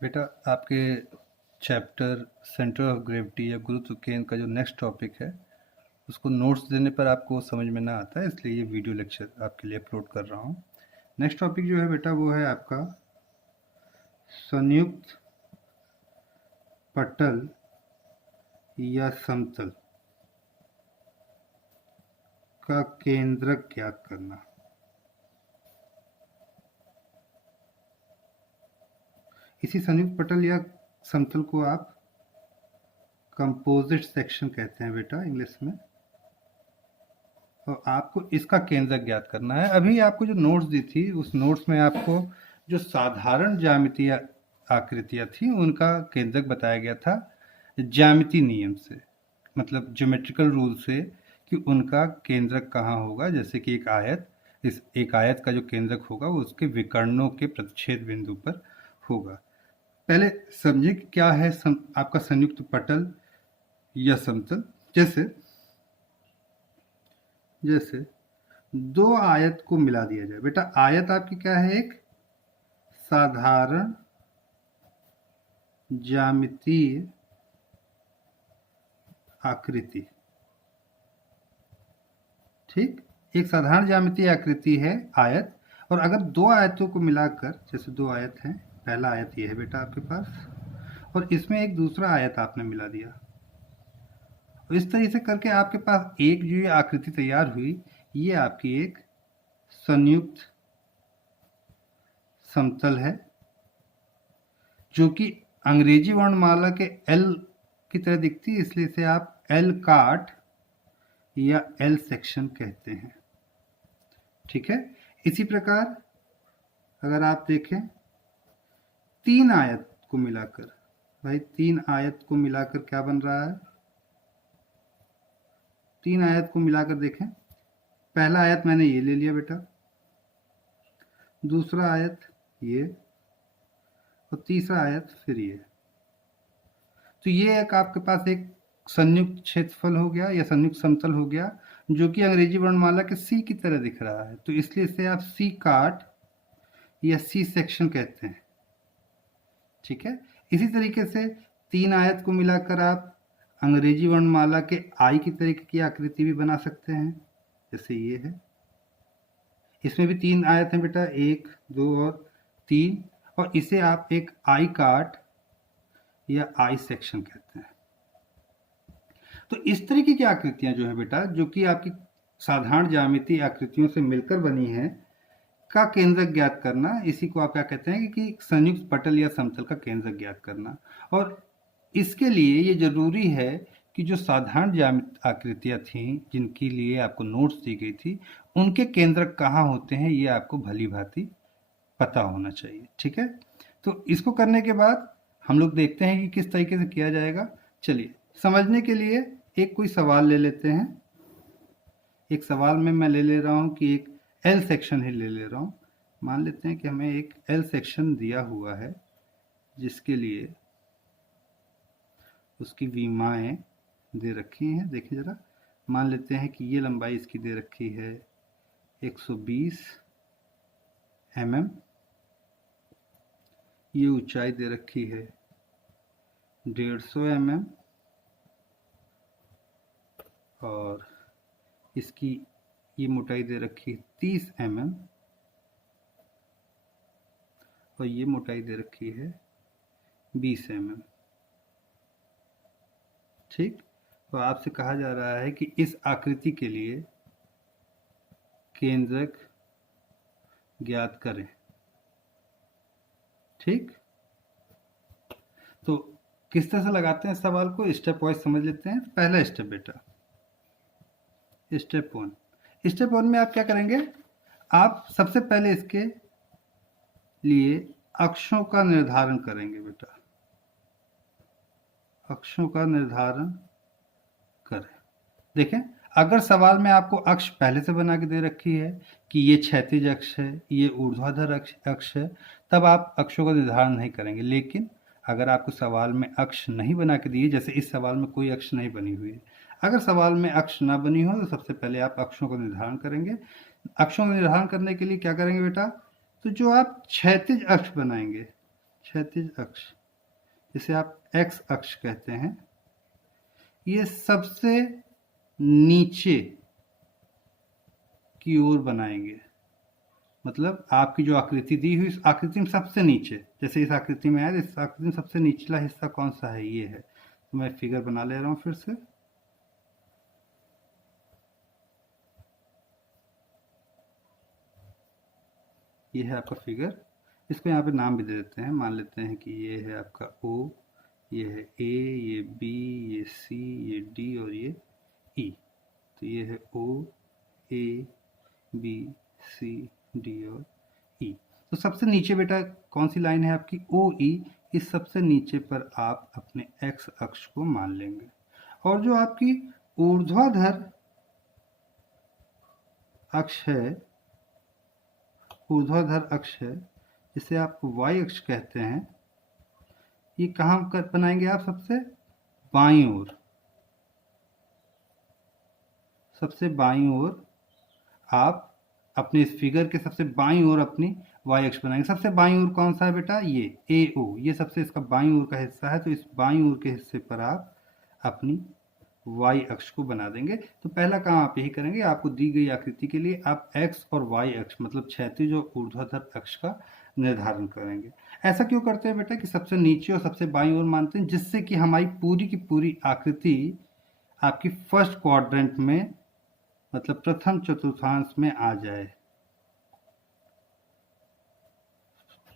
बेटा आपके chapter centre of gravity या गुरुत्व केंद्र का जो नेक्स्ट टॉपिक है उसको नोट्स देने पर आपको समझ में ना आता है, इसलिए ये वीडियो लेक्चर आपके लिए अपलोड कर रहा हूँ। नेक्स्ट टॉपिक जो है बेटा वो है आपका संयुक्त पटल या समतल का केंद्रक ज्ञात करना। इसी संयुक्त पटल या समतल को आप कंपोजिट सेक्शन कहते हैं बेटा इंग्लिश में, और आपको इसका केंद्रक ज्ञात करना है। अभी आपको जो नोट्स दी थी उस नोट्स में आपको जो साधारण ज्यामितीय आकृतियां थी उनका केंद्रक बताया गया था ज्यामिति नियम से, मतलब ज्योमेट्रिकल रूल से कि उनका केंद्रक कहाँ होगा। जैसे कि एक आयत, इस एक आयत का जो केंद्रक होगा वो उसके विकर्णों के प्रतिच्छेद बिंदु पर होगा। पहले समझिए कि क्या है आपका संयुक्त पटल या समतल। जैसे दो आयत को मिला दिया जाए। बेटा आयत आपकी क्या है? एक साधारण ज्यामितीय आकृति। ठीक, एक साधारण ज्यामितीय आकृति है आयत। और अगर दो आयतों को मिलाकर, जैसे दो आयत हैं, पहला आयत ये है बेटा आपके पास, और इसमें एक दूसरा आयत आपने मिला दिया, इस तरीके से करके आपके पास एक जो ये आकृति तैयार हुई, ये आपकी एक संयुक्त समतल है, जो कि अंग्रेजी वर्णमाला के एल की तरह दिखती है, इसलिए इसे आप एल काट या एल सेक्शन कहते हैं। ठीक है। इसी प्रकार अगर आप देखें तीन आयत को मिलाकर, भाई तीन आयत को मिलाकर क्या बन रहा है? तीन आयत को मिलाकर देखें, पहला आयत मैंने ये ले लिया बेटा, दूसरा आयत ये, और तीसरा आयत फिर ये। तो ये एक आपके पास एक संयुक्त क्षेत्रफल हो गया या संयुक्त समतल हो गया, जो कि अंग्रेजी वर्णमाला के सी की तरह दिख रहा है, तो इसलिए इसे आप सी काट या सी सेक्शन कहते हैं। ठीक है। इसी तरीके से तीन आयत को मिलाकर आप अंग्रेजी वर्णमाला के आई की तरीके की आकृति भी बना सकते हैं, जैसे ये है। इसमें भी तीन आयत हैं बेटा, एक, दो और तीन, और इसे आप एक आई काट या आई सेक्शन कहते हैं। तो इस तरीके की आकृतियां जो है बेटा, जो कि आपकी साधारण ज्यामितीय आकृतियों से मिलकर बनी है, का केंद्रक ज्ञात करना, इसी को आप क्या कहते हैं कि संयुक्त पटल या समतल का केंद्रक ज्ञात करना। और इसके लिए ये जरूरी है कि जो साधारण ज्यामितीय आकृतियां थी जिनके लिए आपको नोट्स दी गई थी, उनके केंद्रक कहाँ होते हैं ये आपको भली भांति पता होना चाहिए। ठीक है। तो इसको करने के बाद हम लोग देखते हैं कि किस तरीके से किया जाएगा। चलिए समझने के लिए एक कोई सवाल ले लेते हैं। एक सवाल में मैं ले ले रहा हूं कि एक एल सेक्शन ही ले ले रहा हूं। मान लेते हैं कि हमें एक एल सेक्शन दिया हुआ है, जिसके लिए उसकी विमाएं दे रखी हैं। देखिए जरा, मान लेते हैं कि ये लंबाई इसकी दे रखी है 120 mm, ये ऊंचाई दे रखी है 150 mm, और इसकी ये मोटाई दे रखी है 30 mm, और ये मोटाई दे रखी है 20 mm। ठीक। तो आपसे कहा जा रहा है कि इस आकृति के लिए केंद्रक ज्ञात करें। ठीक। तो किस तरह से लगाते हैं सवाल को, स्टेप वाइज समझ लेते हैं। पहला स्टेप बेटा, स्टेप वन में आप क्या करेंगे? आप सबसे पहले इसके लिए अक्षों का निर्धारण करेंगे बेटा, अक्षों का निर्धारण करें। देखें, अगर सवाल में आपको अक्ष पहले से बना के दे रखी है कि ये क्षैतिज अक्ष है, ये ऊर्ध्वाधर अक्ष है, तब आप अक्षों का निर्धारण नहीं करेंगे। लेकिन अगर आपको सवाल में अक्ष नहीं बना के दी है, जैसे इस सवाल में कोई अक्ष नहीं बनी हुई है, अगर सवाल में अक्ष ना बनी हो तो सबसे पहले आप अक्षों का निर्धारण करेंगे। अक्षों का निर्धारण करने के लिए क्या करेंगे बेटा? तो जो आप क्षैतिज अक्ष बनाएंगे, क्षैतिज अक्ष, जिसे आप एक्स अक्ष कहते हैं, ये सबसे नीचे की ओर बनाएंगे। मतलब आपकी जो आकृति दी हुई, इस आकृति में सबसे नीचे, जैसे इस आकृति में है, इस आकृति में सबसे निचला हिस्सा कौन सा है, ये है। तो मैं फिगर बना ले रहा हूं फिर से। ये है आपका फिगर। इसको यहाँ पे नाम भी दे देते हैं, मान लेते हैं कि ये है आपका ओ, ये है ए, ये बी, ये सी, ये डी और ये ई। तो ये है ओ, ए, बी, सी, डी और ई। तो सबसे नीचे बेटा कौन सी लाइन है आपकी, ओ ई। इस सबसे नीचे पर आप अपने एक्स अक्ष को मान लेंगे। और जो आपकी ऊर्ध्वाधर अक्ष है, ऊर्ध्वाधर अक्ष है, जिसे आप वाई अक्ष कहते हैं, ये कहाँ कर बनाएंगे आप, सबसे बाईं ओर। सबसे बाईं ओर आप अपने इस फिगर के सबसे बाईं ओर अपनी वाई अक्ष बनाएंगे। सबसे बाईं ओर कौन सा है बेटा, ये ए ओ, ये सबसे इसका बाईं ओर का हिस्सा है। तो इस बाईं ओर के हिस्से पर आप अपनी वाई अक्ष को बना देंगे। तो पहला काम आप यही करेंगे, आपको दी गई आकृति के लिए आप एक्स और वाई अक्ष मतलब क्षैतिज और ऊर्ध्वाधर अक्ष का निर्धारण करेंगे। ऐसा क्यों करते हैं बेटा कि सबसे नीचे और सबसे बाईं ओर मानते हैं, जिससे कि हमारी पूरी की पूरी आकृति आपकी फर्स्ट क्वाड्रेंट में, मतलब प्रथम चतुर्थांश में आ जाए।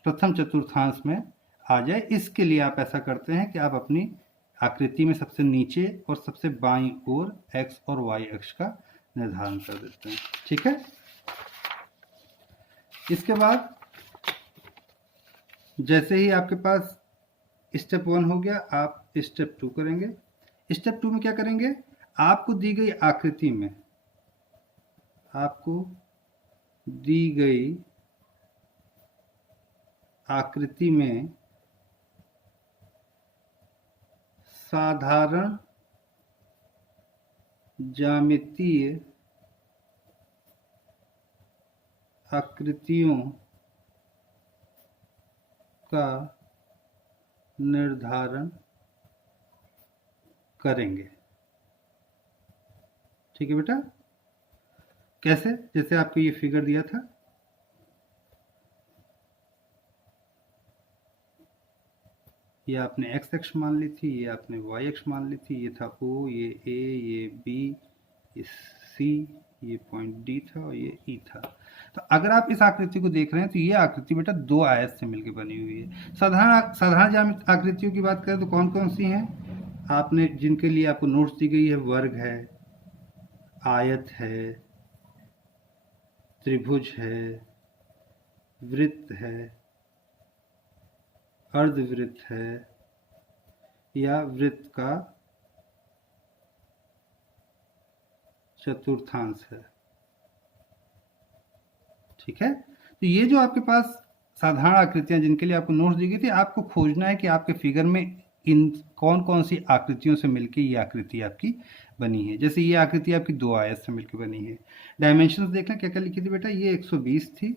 प्रथम चतुर्थांश में आ जाए, इसके लिए आप ऐसा करते हैं कि आप अपनी आकृति में सबसे नीचे और सबसे बाईं ओर एक्स और वाई अक्ष का निर्धारण कर देते हैं। ठीक है। इसके बाद जैसे ही आपके पास स्टेप 1 हो गया, आप स्टेप 2 करेंगे। स्टेप 2 में क्या करेंगे, आपको दी गई आकृति में, आपको दी गई आकृति में साधारण ज्यामितीय आकृतियों का निर्धारण करेंगे। ठीक है बेटा। कैसे, जैसे आपको ये फिगर दिया था, ये आपने एक्स अक्ष मान ली थी, ये आपने वाई अक्ष मान ली थी, ये था ओ, ये ए, ये बी, ये सी, ये पॉइंट डी था और ये ई था। तो अगर आप इस आकृति को देख रहे हैं तो ये आकृति बेटा दो आयत से मिलकर बनी हुई है। साधारण ज्यामिति आकृतियों की बात करें तो कौन कौन सी हैं, आपने जिनके लिए आपको नोट्स दी गई है, वर्ग है, आयत है, त्रिभुज है, वृत्त है, अर्धवृत्त है, या वृत्त का चतुर्थांश है। ठीक है। तो ये जो आपके पास साधारण आकृतियां जिनके लिए आपको नोट्स दी गई थी, आपको खोजना है कि आपके फिगर में इन कौन कौन सी आकृतियों से मिलकर ये आकृति आपकी बनी है। जैसे ये आकृति आपकी दो आयत से मिलकर बनी है। डायमेंशंस देखना क्या क्या लिखी थी बेटा, ये 120 थी,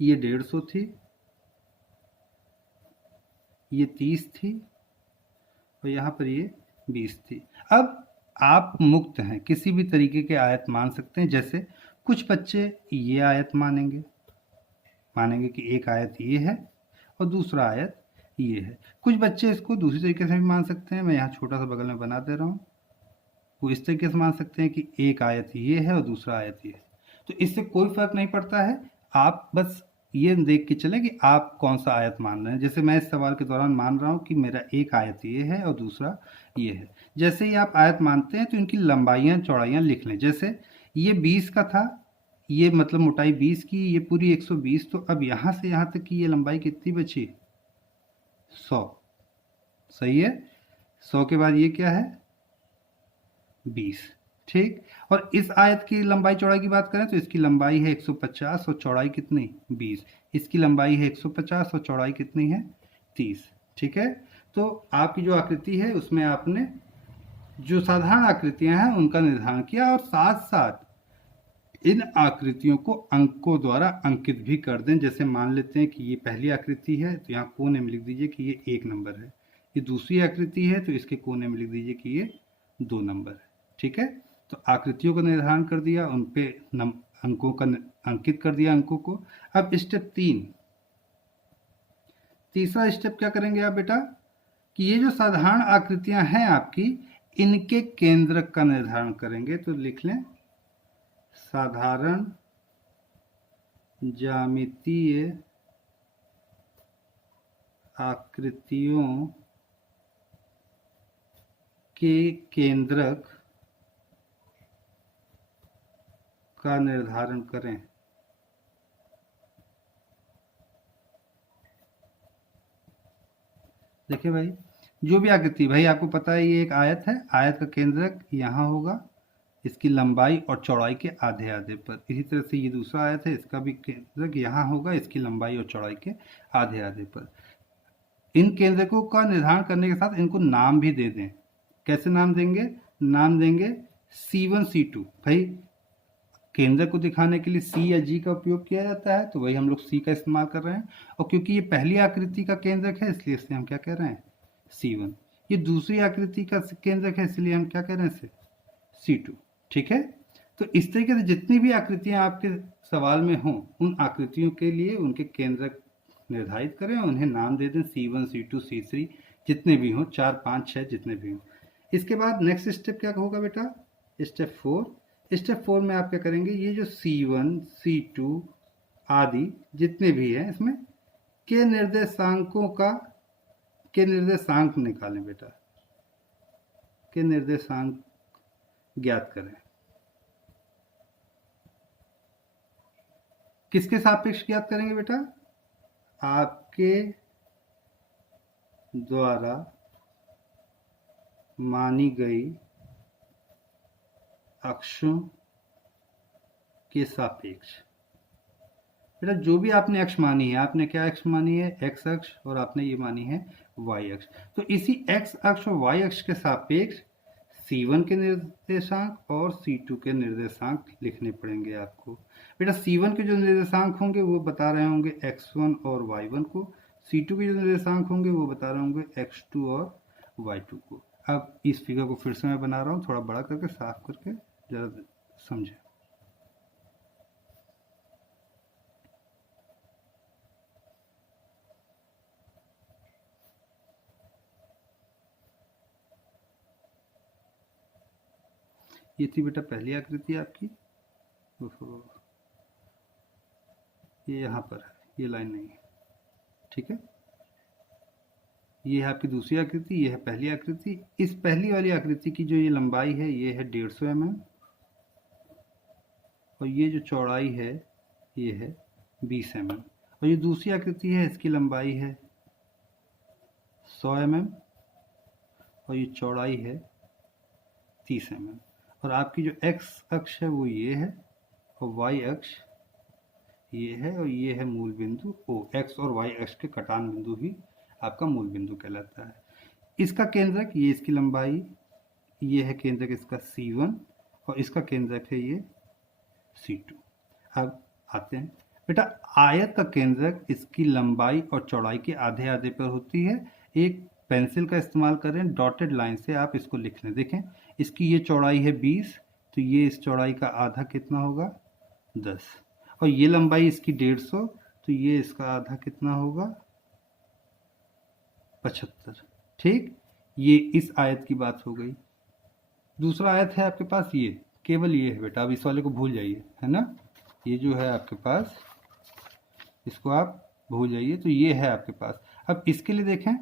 ये 150 थी, ये 30 थी और यहाँ पर ये 20 थी। अब आप मुक्त हैं, किसी भी तरीके के आयत मान सकते हैं। जैसे कुछ बच्चे ये आयत मानेंगे कि एक आयत ये है और दूसरा आयत ये है। कुछ बच्चे इसको दूसरी तरीके से भी मान सकते हैं, मैं यहाँ छोटा सा बगल में बना दे रहा हूँ। वो इस तरीके से मान सकते हैं कि एक आयत ये है और दूसरा आयत ये है। तो इससे कोई फर्क नहीं पड़ता है, आप बस ये देख के चलें कि आप कौन सा आयत मान रहे हैं। जैसे मैं इस सवाल के दौरान मान रहा हूँ कि मेरा एक आयत ये है और दूसरा ये है। जैसे ही आप आयत मानते हैं तो इनकी लंबाइयाँ चौड़ाइयाँ लिख लें। जैसे ये 20 का था, ये मतलब मोटाई 20 की, ये पूरी 120। तो अब यहाँ से यहाँ तक की ये लंबाई कितनी बची, 100। सही है। 100 के बाद ये क्या है, 20। ठीक। और इस आयत की लंबाई चौड़ाई की बात करें तो इसकी लंबाई है 150 और चौड़ाई कितनी, 20। इसकी लंबाई है 150 और चौड़ाई कितनी है, 30। ठीक है। तो आपकी जो आकृति है उसमें आपने जो साधारण आकृतियां हैं उनका निर्धारण किया और साथ साथ इन आकृतियों को अंकों द्वारा अंकित भी कर दें। जैसे मान लेते हैं कि ये पहली आकृति है तो यहाँ कोने में लिख दीजिए कि ये 1 नंबर है। ये दूसरी आकृति है तो इसके कोने में लिख दीजिए कि ये 2 नंबर है। ठीक है, तो आकृतियों का निर्धारण कर दिया, उन पे अंकों का अंकित कर दिया अंकों को। अब स्टेप 3, तीसरा स्टेप क्या करेंगे आप बेटा कि ये जो साधारण आकृतियां हैं आपकी, इनके केंद्रक का निर्धारण करेंगे। तो लिख लें साधारण ज्यामितीय आकृतियों के केंद्रक का निर्धारण करें। देखिए भाई, जो भी आकृति, भाई आपको पता है ये एक आयत है, आयत का केंद्रक यहाँ होगा, इसकी लंबाई और चौड़ाई के आधे आधे पर। इसी तरह से ये दूसरा आयत है, इसका भी केंद्रक यहाँ होगा, इसकी लंबाई और चौड़ाई के आधे आधे पर। इन केंद्रकों का निर्धारण करने के साथ इनको नाम भी दे दें। कैसे नाम देंगे? नाम देंगे C1 C2। भाई केंद्र को दिखाने के लिए C या G का उपयोग किया जाता है, तो वही हम लोग C का इस्तेमाल कर रहे हैं। और क्योंकि ये पहली आकृति का केंद्रक है इसलिए इसे हम क्या कह रहे हैं? C1। ये दूसरी आकृति का केंद्रक है इसलिए हम क्या कह रहे हैं इसे? C2। ठीक है, तो इस तरीके से जितनी भी आकृतियां आपके सवाल में हों, उन आकृतियों के लिए उनके केंद्रक निर्धारित करें, उन्हें नाम दे दें C1 C2 C3, जितने भी हों, 4 5 6 जितने भी हों। इसके बाद नेक्स्ट स्टेप क्या होगा बेटा? स्टेप 4। स्टेप 4 में आप क्या करेंगे? ये जो C1 C2 आदि जितने भी हैं इसमें के निर्देशांक निकालें बेटा, के निर्देशांक ज्ञात करें। किसके सापेक्ष ज्ञात करेंगे बेटा? आपके द्वारा मानी गई अक्षों के सापेक्ष। बेटा जो भी आपने अक्ष मानी है, आपने क्या अक्ष मानी है? एक्स अक्ष, और आपने ये मानी है वाई अक्ष। तो इसी एक्स अक्ष और वाई अक्ष के सापेक्ष C1 के निर्देशांक और C2 के निर्देशांक लिखने पड़ेंगे आपको। बेटा C1 के जो निर्देशांक होंगे वो बता रहे होंगे x1 और y1 को, C2 के जो निर्देशांक होंगे वो बता रहे होंगे x2 और y2 को। अब इस फिगर को फिर से मैं बना रहा हूँ, थोड़ा बड़ा करके, साफ करके, जरा समझें। ये थी बेटा पहली आकृति आपकी, ये यहाँ पर है, ये लाइन नहीं है। ठीक है, ये है आपकी दूसरी आकृति, ये है पहली आकृति। इस पहली वाली आकृति की जो ये लंबाई है ये है 150 mm, और ये जो चौड़ाई है ये है 20 mm, और ये दूसरी आकृति है इसकी लंबाई है 100 mm और ये चौड़ाई है 30 mm। और आपकी जो x अक्ष है वो ये है, और y अक्ष ये है, और ये है मूल बिंदु O। x और y अक्ष के कटान बिंदु ही आपका मूल बिंदु कहलाता है। इसका केंद्रक, ये इसकी लंबाई, ये है केंद्रक इसका C1, और इसका केंद्रक है ये C2। अब आते हैं बेटा, आयत का केंद्रक इसकी लंबाई और चौड़ाई के आधे आधे पर होती है। एक पेंसिल का इस्तेमाल करें, डॉटेड लाइन से आप इसको लिख लें। देखें, इसकी ये चौड़ाई है 20, तो ये इस चौड़ाई का आधा कितना होगा? 10, और ये लंबाई इसकी 150, तो ये इसका आधा कितना होगा? 75। ठीक, ये इस आयत की बात हो गई। दूसरा आयत है आपके पास, ये केवल ये है बेटा, अब इस वाले को भूल जाइए, है ना। ये जो है आपके पास, इसको आप भूल जाइए। तो ये है आपके पास। अब इसके लिए देखें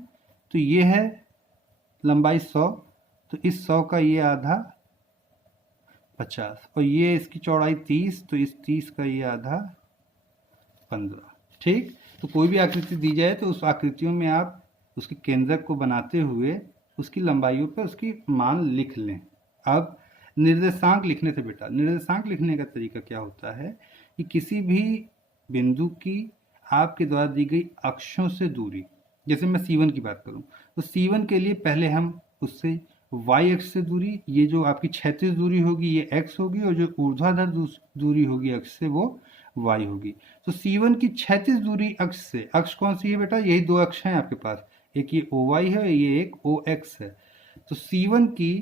तो ये है लंबाई 100, तो इस 100 का ये आधा 50, और ये इसकी चौड़ाई 30, तो इस 30 का ये आधा 15। ठीक, तो कोई भी आकृति दी जाए तो उस आकृतियों में आप उसके केंद्रक को बनाते हुए उसकी लंबाइयों पर उसकी मान लिख लें। अब निर्देशांक लिखने से बेटा, निर्देशांक लिखने का तरीका क्या होता है कि किसी भी बिंदु की आपके द्वारा दी गई अक्षों से दूरी, जैसे मैं C1 की बात करूं तो C1 के लिए पहले हम उससे वाई अक्ष से दूरी, ये जो आपकी क्षैतिज दूरी होगी ये एक्स होगी, और जो ऊर्ध्वाधर दूरी होगी अक्ष से वो वाई होगी। तो C1 की क्षैतिज दूरी अक्ष से, अक्ष कौन सी है बेटा, यही दो अक्ष हैं आपके पास, एक ये OY है, ये एक OX है। तो C1 की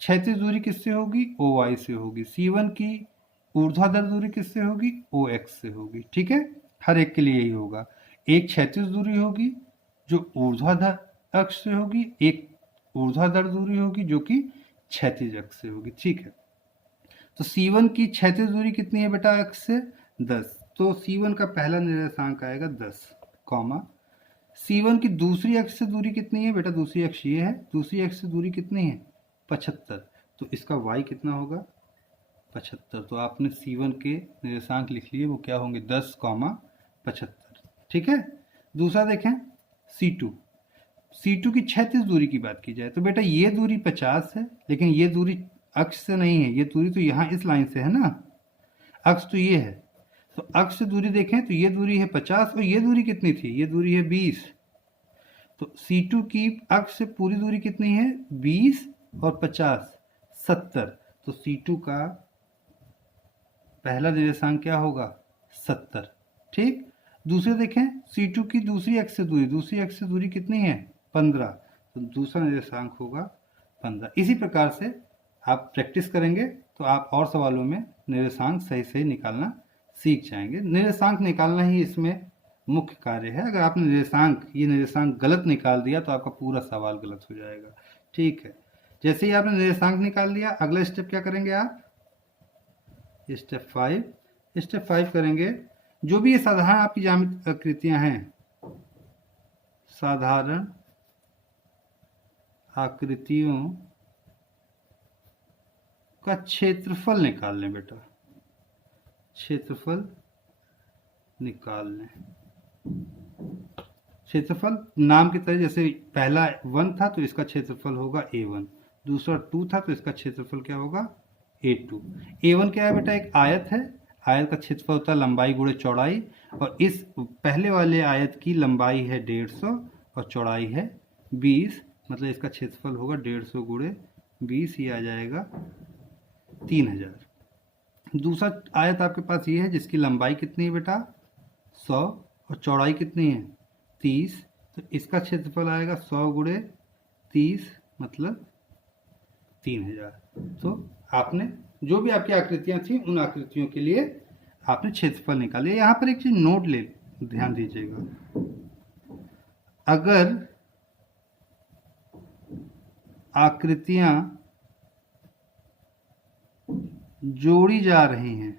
क्षैतिज दूरी किससे होगी, OY से होगी। C1 की ऊर्ध्वाधर दूरी किससे होगी, OX से होगी। ठीक है, हर एक के लिए यही होगा। एक क्षैतिज दूरी होगी जो ऊर्ध्वाधर अक्ष से होगी, एक ऊर्ध्वाधर दूरी होगी जो कि क्षैतिज अक्ष से होगी। ठीक है, तो C1 की क्षैतिज दूरी कितनी है बेटा अक्ष से, 10। तो C1 का पहला निर्देशांक आएगा 10, कॉमा C1 की दूसरी अक्ष से दूरी कितनी है बेटा, दूसरी अक्ष ये है, दूसरी अक्ष से दूरी कितनी है, 75। तो इसका y कितना होगा, 75। तो आपने C1 के निर्देशांक लिख लिए, वो क्या होंगे, 10, 75। ठीक है, दूसरा देखें C2 की क्षैतिज दूरी की बात की जाए तो बेटा ये दूरी 50 है, लेकिन ये दूरी अक्ष से नहीं है, ये दूरी तो यहाँ इस लाइन से है ना, अक्ष तो ये है। तो अक्ष से दूरी देखें तो ये दूरी है 50, और ये दूरी कितनी थी, ये दूरी है 20। तो C2 की अक्ष से पूरी दूरी कितनी है, 20 और 50, 70। तो C2 का पहला निर्देशांक क्या होगा, 70। ठीक, दूसरे देखें C2 की दूसरी अक्ष से दूरी कितनी है, 15। तो दूसरा निर्देशांक होगा 15। इसी प्रकार से आप प्रैक्टिस करेंगे तो आप और सवालों में निर्देशांक सही सही निकालना सीख जाएंगे। निर्देशांक निकालना ही इसमें मुख्य कार्य है। अगर आपने ये निर्देशांक गलत निकाल दिया तो आपका पूरा सवाल गलत हो जाएगा। ठीक है, जैसे ही आपने निर्देशांक निकाल लिया, अगला स्टेप क्या करेंगे आप, स्टेप 5 करेंगे। जो भी ये साधारण आपकी ज्यामितीय आकृतियां हैं, साधारण आकृतियों का क्षेत्रफल निकाल लें बेटा, क्षेत्रफल निकाल लें। क्षेत्रफल नाम की तरह, जैसे पहला 1 था तो इसका क्षेत्रफल होगा A1, दूसरा 2 था तो इसका क्षेत्रफल क्या होगा, A2। A1 क्या है बेटा, एक आयत है, आयत का क्षेत्रफल होता है लंबाई गुणे चौड़ाई, और इस पहले वाले आयत की लंबाई है 150 और चौड़ाई है 20, मतलब इसका क्षेत्रफल होगा 150 गुणे 20, ये आ जाएगा 3000। दूसरा आयत आपके पास ये है जिसकी लंबाई कितनी है बेटा, 100 और चौड़ाई कितनी है, 30। तो इसका क्षेत्रफल आएगा 100 गुणे 30, मतलब 3000। तो आपने जो भी आपकी आकृतियां थी उन आकृतियों के लिए आपने क्षेत्रफल निकाले। यहाँ पर एक चीज नोट ले ध्यान दीजिएगा, अगर आकृतियां जोड़ी जा रही हैं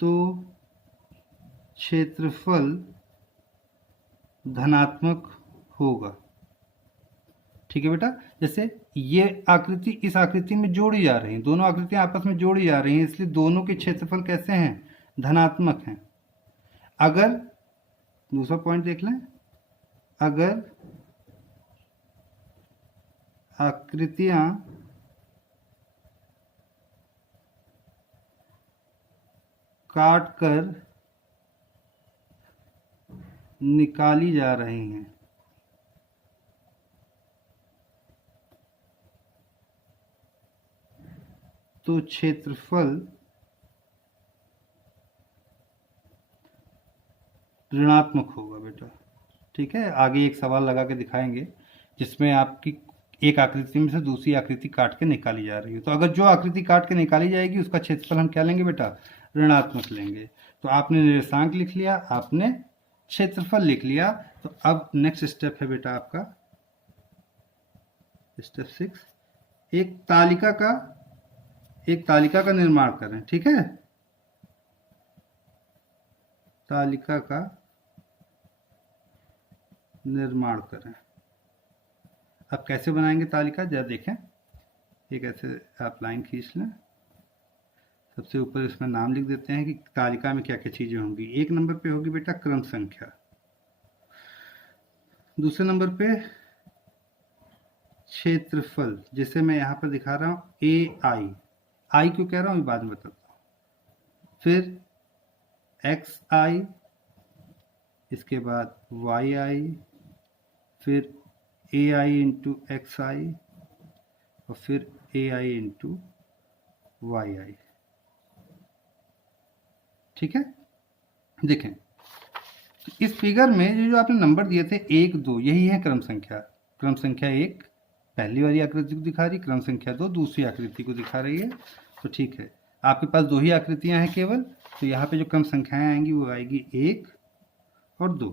तो क्षेत्रफल धनात्मक होगा। ठीक है बेटा, जैसे ये आकृति इस आकृति में जोड़ी जा रही है, दोनों आकृतियां आपस में जोड़ी जा रही हैं, इसलिए दोनों के क्षेत्रफल कैसे हैं, धनात्मक हैं। अगर दूसरा पॉइंट देख लें, अगर आकृतियां काट कर निकाली जा रही हैं तो क्षेत्रफल ऋणात्मक होगा बेटा। ठीक है, आगे एक सवाल लगा के दिखाएंगे जिसमें आपकी एक आकृति में से दूसरी आकृति काट के निकाली जा रही है। तो अगर जो आकृति काट के निकाली जाएगी उसका क्षेत्रफल हम क्या लेंगे बेटा, ऋणात्मक लेंगे। तो आपने निर्देशांक लिख लिया, आपने क्षेत्रफल लिख लिया। तो अब नेक्स्ट स्टेप है बेटा आपका स्टेप 6, एक तालिका का निर्माण करें। ठीक है, तालिका का निर्माण करें। अब कैसे बनाएंगे तालिका, जरा देखें। एक ऐसे आप लाइन खींच लें, सबसे ऊपर इसमें नाम लिख देते हैं कि तालिका में क्या क्या चीजें होंगी। एक नंबर पे होगी बेटा क्रम संख्या, दूसरे नंबर पे क्षेत्रफल, जिसे मैं यहाँ पर दिखा रहा हूँ आई क्यों कह रहा हूँ बाद में बताता हूँ। फिर XI, इसके बाद YI, फिर ए आई इंटू एक्स आई और फिर ए आई इंटू वाई आई। ठीक है, देखें इस फिगर में जो आपने नंबर दिए थे 1 2, यही है क्रम संख्या। क्रम संख्या 1 पहली वाली आकृति को दिखा रही, क्रम संख्या 2 दूसरी आकृति को दिखा रही है। तो ठीक है, आपके पास 2 ही आकृतियां हैं केवल, तो यहाँ पे जो क्रम संख्याएं आएंगी वो आएगी 1 और 2।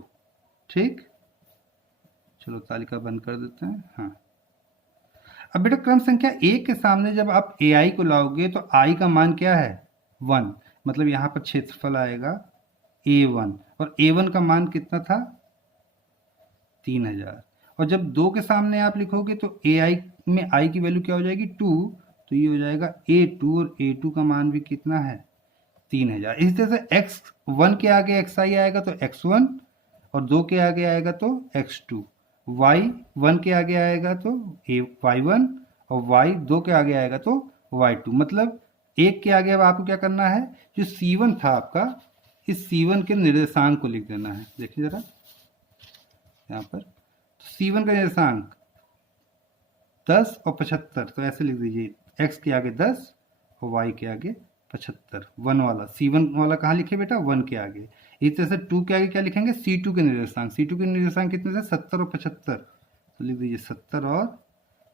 ठीक, चलो तालिका बंद कर देते हैं। हाँ, अब बेटा क्रम संख्या 1 के सामने जब आप ए आई को लाओगे तो आई का मान क्या है 1, मतलब यहाँ पर क्षेत्रफल आएगा A1 और A1 का मान कितना था 3000। और जब 2 के सामने आप लिखोगे तो AI में I की वैल्यू क्या हो जाएगी 2, तो ये हो जाएगा A2 और A2 का मान भी कितना है 3000। इस तरह से X1 के आगे XI आएगा तो X1 और 2 के आगे आएगा तो X2, Y1 के आगे आएगा तो Y1 और Y2 के आगे आएगा तो Y2। मतलब 1 के आगे अब आपको क्या करना है, जो C1 था आपका, इस C1 के निर्देशांक को लिख देना है। देखिए जरा यहाँ पर C1 का निर्देशांक 10 और 75, तो ऐसे लिख दीजिए X के आगे 10 और Y के आगे 75। 1 वाला C1 वाला कहाँ लिखे बेटा 1 के आगे। इस तरह से 2 के आगे क्या लिखेंगे C2 के निर्देशांक। C2 के निर्देशांक कितने थे 70 और 75, तो लिख दीजिए 70 और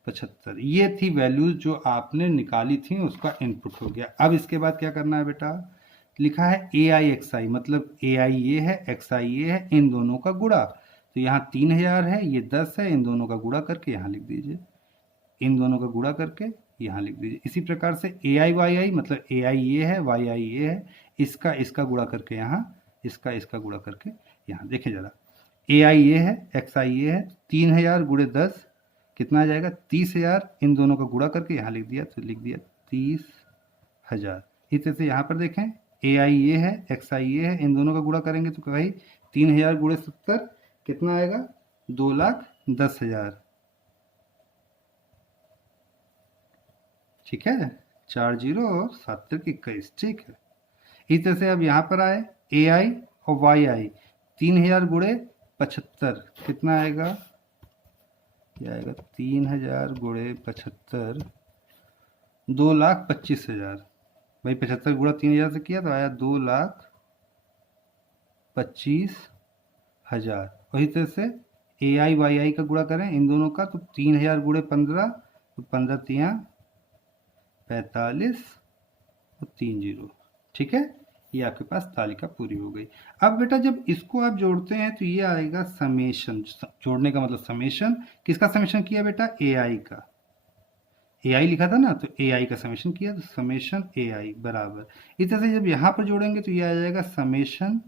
75। ये थी वैल्यूज जो आपने निकाली थी, उसका इनपुट हो गया। अब इसके बाद क्या करना है बेटा, लिखा है ए आई एक्स आई, मतलब ए आई ये है एक्स आई ये है, इन दोनों का गुणा। तो यहाँ 3000 है, ये 10 है, इन दोनों का गुणा करके यहाँ लिख दीजिए, इन दोनों का गुणा करके यहाँ लिख दीजिए। इसी प्रकार से ए आई वाई आई, मतलब ए आई ये है वाई आई ये है, इसका गुणा करके यहाँ, इसका गुणा करके यहाँ। देखिए जरा ए आई ये है एक्स आई ये है, 3000 गुणे 10 कितना आ जाएगा 30000, इन दोनों का गुणा करके यहाँ लिख दिया, तो लिख दिया 30000। इस तरह से यहाँ पर देखें ए आई ये है एक्स आई ये है, इन दोनों का गुणा करेंगे तो भाई 3000 गुणे 70 कितना आएगा 2,10,000। ठीक है, 4 0 और 7 21। ठीक है, इस तरह से अब यहाँ पर आए ए आई और वाई आई, 3000 गुणे 75 कितना आएगा, क्या आएगा 3000 गुणे 75 2,25,000। भाई 75 गुणा 3000 से किया तो आया 2,25,000। वही तरह से ए आई वाई आई का गुणा करें इन दोनों का, तो 3000 गुणे 15, तो 15 तिया 45 और 3 0। ठीक है, ये आपके पास तालिका पूरी हो गई। अब बेटा जब इसको आप जोड़ते हैं तो ये आएगा समेशन। जोड़ने का मतलब समेशन, किसका समेशन किया बेटा ए आई का, ए आई लिखा था ना, तो ए आई का समेशन किया, तो समेशन ए आई बराबर। इस तरह से जब यहाँ पर जोड़ेंगे तो ये आ जाएगा समेशन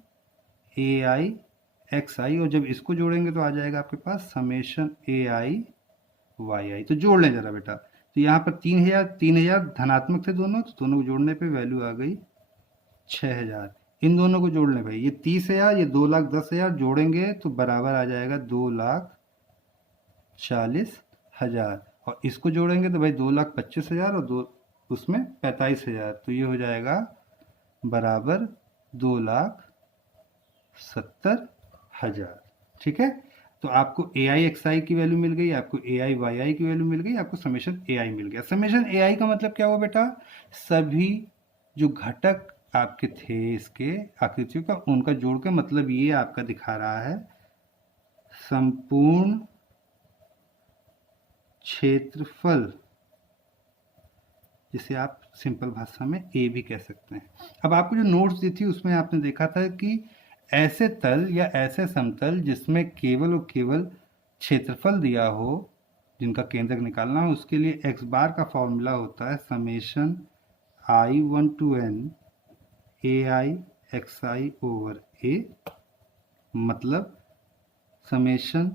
ए आई एक्स आई, और जब इसको जोड़ेंगे तो आ जाएगा आपके पास समेशन ए आई वाई आई। तो जोड़ लें जरा बेटा, तो यहाँ पर 3000 धनात्मक थे दोनों, तो दोनों को जोड़ने पे वैल्यू आ गई 6000। इन दोनों को जोड़ लें भाई, ये 30,000 ये 2,10,000 जोड़ेंगे तो बराबर आ जाएगा 2,40,000, और इसको जोड़ेंगे तो भाई 2,25,000 और दो उसमें 45,000, तो ये हो जाएगा बराबर 2,70,000। ठीक है, तो आपको ए आई एक्स आई की वैल्यू मिल गई, आपको ए आई वाई आई की वैल्यू मिल गई, आपको समेशन ए आई मिल गया। समेशन ए आई का मतलब क्या हुआ बेटा, सभी जो घटक आपके थे इसके आकृतियों का, उनका जोड़ के, मतलब ये आपका दिखा रहा है संपूर्ण क्षेत्रफल, जिसे आप सिंपल भाषा में ए भी कह सकते हैं। अब आपको जो नोट्स दी थी उसमें आपने देखा था कि ऐसे तल या ऐसे समतल जिसमें केवल और केवल क्षेत्रफल दिया हो, जिनका केंद्रक निकालना हो, उसके लिए एक्स बार का फॉर्मूला होता है summation I1 to n A I X I over A, मतलब समेशन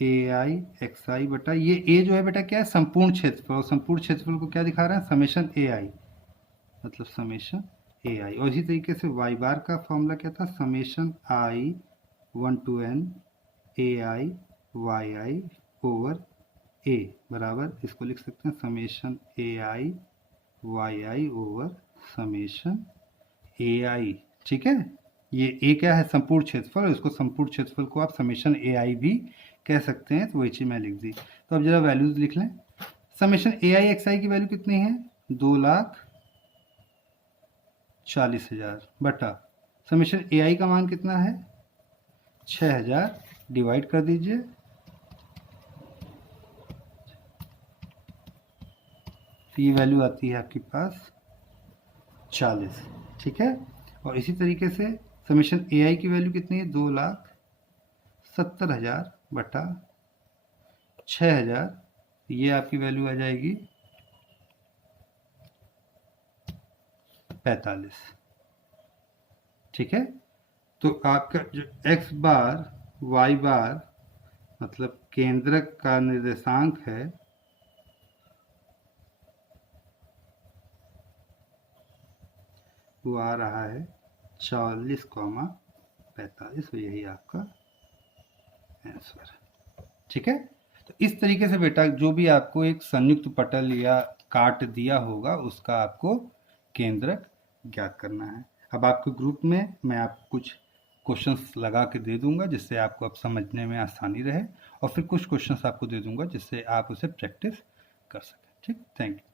ए आई एक्स आई बटा, ये ए जो है बेटा क्या है संपूर्ण क्षेत्रफल, और संपूर्ण क्षेत्रफल को क्या दिखा रहा है समेशन ए आई, मतलब समेशन ए आई। और इसी तरीके से वाई बार का फॉर्मूला क्या था summation I1 to n A I Y I over A, बराबर इसको लिख सकते हैं summation A I Y I over summation A I. ठीक है, ये ए क्या है संपूर्ण क्षेत्रफल, और इसको संपूर्ण क्षेत्रफल को आप समेशन ए आई भी कह सकते हैं, तो वही चीज़ मैं लिख दी। तो अब जरा वैल्यूज लिख लें। समेशन ए आई एक्स आई की वैल्यू कितनी है? 2,40,000 बटा समेशन ए आई का मान कितना है? 6,000, डिवाइड कर दीजिए, तो ये वैल्यू आती है आपके पास 40। ठीक है। और इसी तरीके से समेशन ए आई की वैल्यू कितनी है? 2,70,000 बटा 6,000, ये आपकी वैल्यू आ जाएगी 45। ठीक है। तो आपका जो x बार y बार मतलब केंद्रक का निर्देशांक है, वो आ रहा है 40,45। यही आपका आंसर है। ठीक है। तो इस तरीके से बेटा जो भी आपको एक संयुक्त पटल या काट दिया होगा उसका आपको केंद्रक ज्ञात करना है। अब आपके ग्रुप में मैं आपको कुछ क्वेश्चंस लगा के दे दूंगा जिससे आपको अब समझने में आसानी रहे, और फिर कुछ क्वेश्चंस आपको दे दूंगा जिससे आप उसे प्रैक्टिस कर सकें। ठीक, थैंक यू।